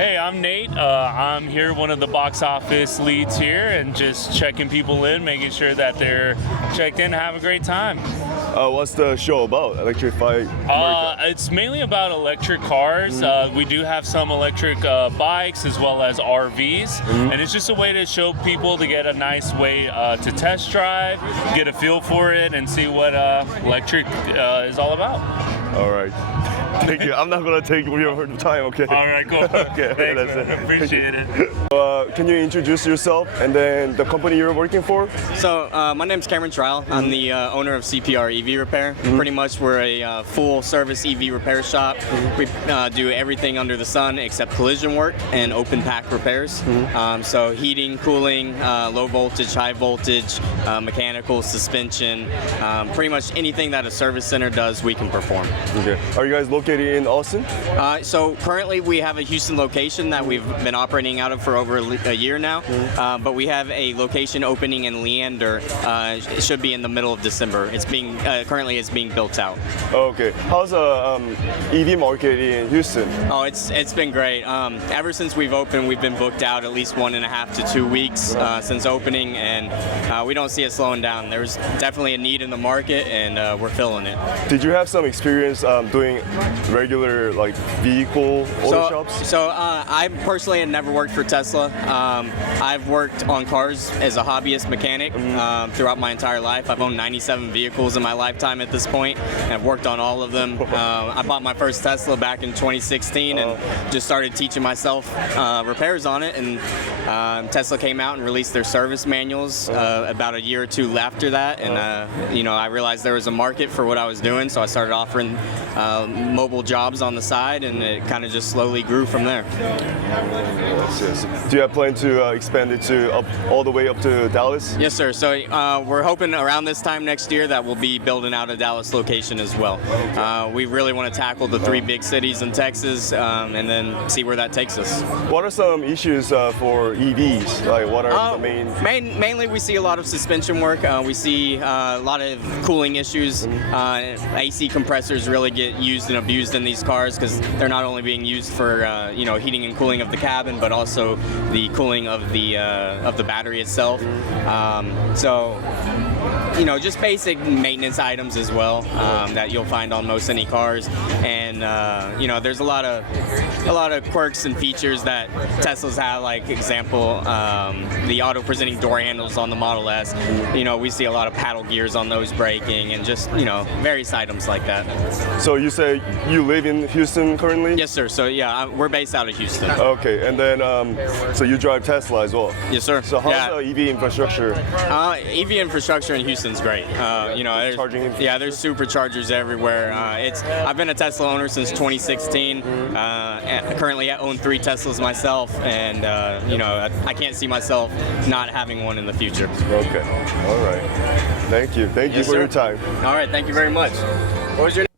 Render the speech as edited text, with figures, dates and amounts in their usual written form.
Hey, I'm Nate. I'm here, one of the box office leads here, and just checking people in, making sure that they're checked in, have a great time. What's the show about? Electrify America? It's mainly about electric cars. We do have some electric bikes as well as RVs, and it's just a way to show people to get a nice way to test drive, get a feel for it, and see what electric is all about. All right. Thank you. I'm not gonna take your time. Okay. All right, cool. Okay. Thanks, That's man. it. Appreciate it. Can you introduce yourself and then the company you're working for? So my name's Cameron Trial. I'm the owner of CPR EV Repair. Pretty much we're a full-service EV repair shop. We do everything under the sun except collision work and open pack repairs. So heating, cooling, low voltage, high voltage, mechanical, suspension, pretty much anything that a service center does, we can perform. Okay. Are you guys located in Austin? So currently we have a Houston location that we've been operating out of for over a year now, but we have a location opening in Leander. It should be in the middle of December. It's being currently it's being built out. Okay. How's the EV market in Houston? Oh, it's been great. Ever since we've opened, we've been booked out at least 1.5 to 2 weeks since opening, and we don't see it slowing down. There's definitely a need in the market, and we're filling it. Did you have some experience doing regular like vehicle auto shops? So I personally had never worked for Tesla. I've worked on cars as a hobbyist mechanic throughout my entire life. I've owned 97 vehicles in my lifetime at this point, and I've worked on all of them. I bought my first Tesla back in 2016 and just started teaching myself repairs on it, and Tesla came out and released their service manuals about a year or two after that, and I realized there was a market for what I was doing, so I started offering mobile jobs on the side, and it kind of just slowly grew from there. Yes. Do you have plan to expand it to all the way up to Dallas? Yes, sir. So we're hoping around this time next year that we'll be building out a Dallas location as well. We really want to tackle the 3 big cities in Texas, and then see where that takes us. What are some issues for EVs? Like, what are the main? Mainly, we see a lot of suspension work. We see a lot of cooling issues. AC compressors really get used and abused in these cars because they're not only being used for heating and cooling of the cabin, but also the cooling of the battery itself. Just basic maintenance items as well that you'll find on most any cars, and there's a lot of quirks and features that Teslas have. Like example, the auto presenting door handles on the Model S. We see a lot of paddle gears on those braking, and just various items like that. So you say you live in Houston currently? Yes, sir. So yeah, we're based out of Houston. Okay, and then so you drive Tesla as well? Yes, sir. So how's the EV infrastructure? EV infrastructure in Houston's great. There's superchargers everywhere. I've been a Tesla owner since 2016. Currently, I own 3 Teslas myself, and I can't see myself not having one in the future. Okay. All right. Thank you. Thank you for your time. All right. Thank you very much. What was your name?